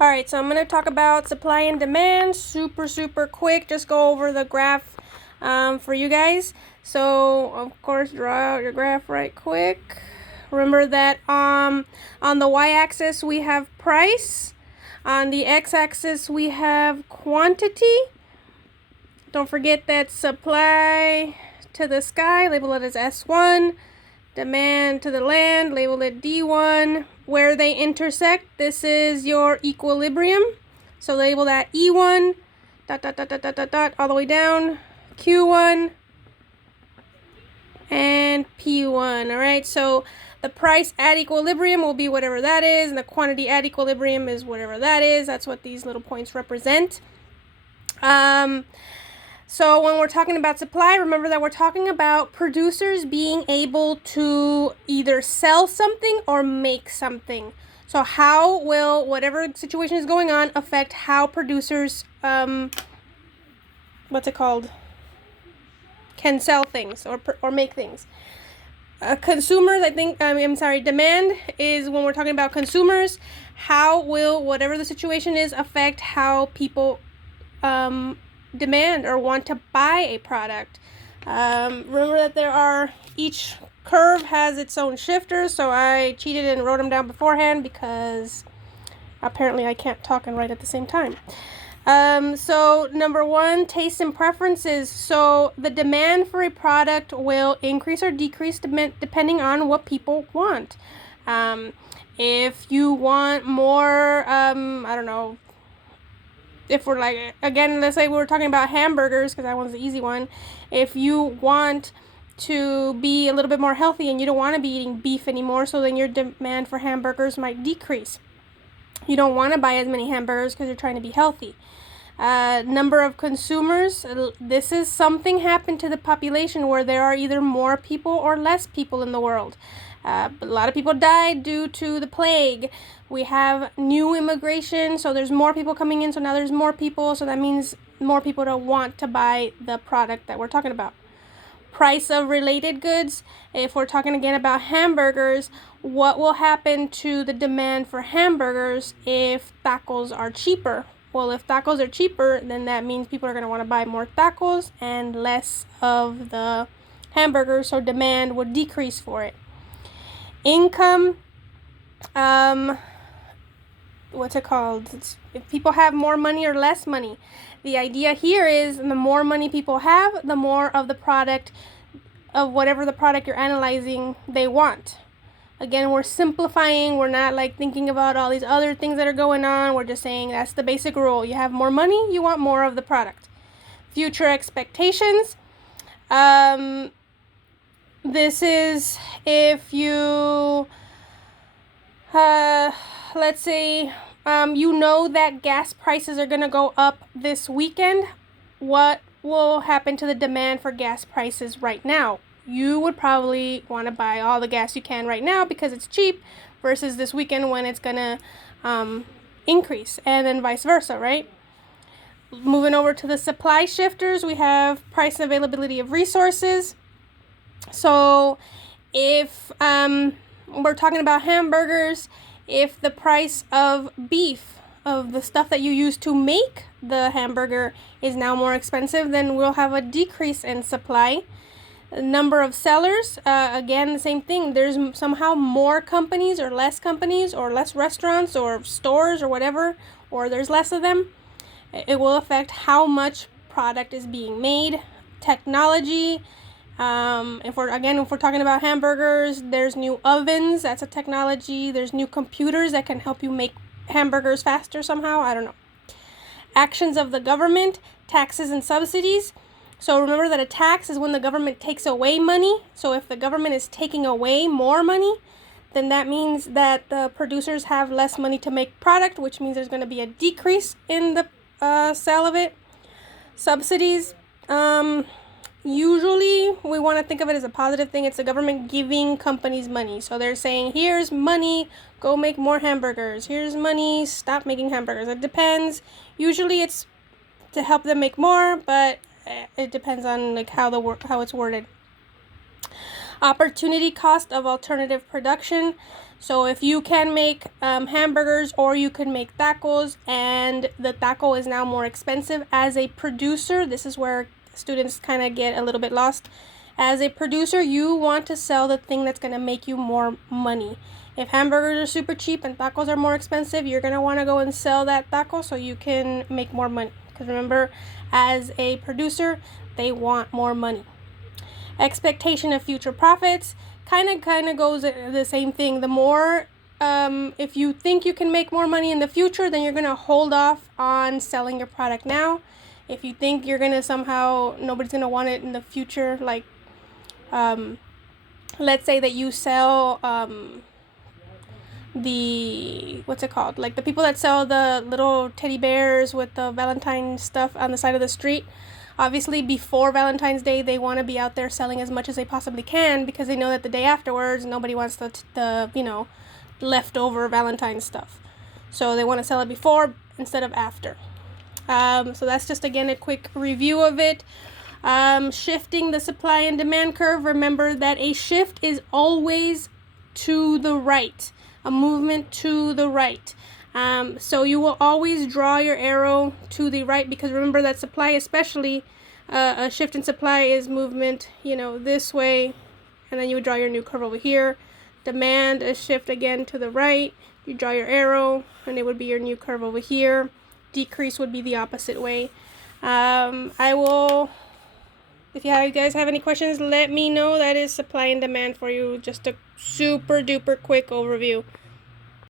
All right, so I'm going to talk about supply and demand super quick. Just go over the graph for you guys. So, of course, draw out your graph right quick. Remember that on the y-axis we have price. On the x-axis we have quantity. Don't forget that supply to the sky, label it as S1. Demand to the land, label it D1. Where they intersect, this is your equilibrium. So label that E1, all the way down, Q1, and P1. All right, so the price at equilibrium will be whatever that is, and the quantity at equilibrium is whatever that is. That's what these little points represent. So when we're talking about supply, remember that we're talking about producers being able to either sell something or make something. So how will whatever situation is going on affect how producers, can sell things or make things? Consumers, demand is when we're talking about consumers. How will whatever the situation is affect how people demand or want to buy a product? Remember that each curve has its own shifters, so I cheated and wrote them down beforehand because apparently I can't talk and write at the same time. So number one, taste and preferences. So the demand for a product will increase or decrease depending on what people want. If you want more, if we're like, again, let's say we were talking about hamburgers because that one's the easy one. If you want to be a little bit more healthy and you don't want to be eating beef anymore, so then your demand for hamburgers might decrease. You don't want to buy as many hamburgers because you're trying to be healthy. Number of consumers. This is something happened to the population where there are either more people or less people in the world. A lot of people died due to the plague. We have new immigration, so there's more people coming in, so now there's more people, so that means more people don't want to buy the product that we're talking about. Price of related goods. If we're talking again about hamburgers, what will happen to the demand for hamburgers if tacos are cheaper? Well, if tacos are cheaper, then that means people are going to want to buy more tacos and less of the hamburgers, so demand would decrease for it. Income, if people have more money or less money. The idea here is the more money people have, the more of the product, of whatever the product you're analyzing, they want. Again, we're simplifying. We're not like thinking about all these other things that are going on. We're just saying that's the basic rule. You have more money, you want more of the product. Future expectations. This is if you, let's say, you know that gas prices are going to go up this weekend. What will happen to the demand for gas prices right now? You would probably want to buy all the gas you can right now because it's cheap versus this weekend when it's going to increase, and then vice versa, right? Moving over to the supply shifters, we have price and availability of resources. So if we're talking about hamburgers, if the price of beef, of the stuff that you use to make the hamburger, is now more expensive, then we'll have a decrease in supply. Number of sellers, again, the same thing. There's somehow more companies or less restaurants or stores or whatever, or there's less of them. It will affect how much product is being made. Technology, if we're talking about hamburgers, there's new ovens. That's a technology. There's new computers that can help you make hamburgers faster somehow. I don't know. Actions of the government, taxes and subsidies. So remember that a tax is when the government takes away money. So if the government is taking away more money, then that means that the producers have less money to make product, which means there's going to be a decrease in the sale of it. Subsidies. Usually we want to think of it as a positive thing. It's the government giving companies money. So they're saying, here's money, go make more hamburgers. Here's money, stop making hamburgers. It depends. Usually it's to help them make more, but it depends on like how it's worded. Opportunity cost of alternative production. So if you can make hamburgers, or you can make tacos, and the taco is now more expensive as a producer, this is where students kind of get a little bit lost. As a producer, you want to sell the thing that's going to make you more money. If hamburgers are super cheap and tacos are more expensive, you're going to want to go and sell that taco so you can make more money. Because remember, as a producer, they want more money. Expectation of future profits kind of goes the same thing. The more, if you think you can make more money in the future, then you're going to hold off on selling your product now. If you think you're going to somehow, nobody's going to want it in the future, like, let's say that you sell what's it called? Like the people that sell the little teddy bears with the Valentine stuff on the side of the street. Obviously, before Valentine's Day, they want to be out there selling as much as they possibly can, because they know that the day afterwards, nobody wants the leftover Valentine stuff. So they want to sell it before instead of after. So that's just, again, a quick review of it. Shifting the supply and demand curve. Remember that a shift is always to the right, a movement to the right. So you will always draw your arrow to the right, because remember that supply, especially a shift in supply, is movement, this way, and then you would draw your new curve over here. Demand, a shift again to the right, you draw your arrow, and it would be your new curve over here. Decrease would be the opposite way. If you guys have any questions, let me know. That is supply and demand for you. Just a super duper quick overview.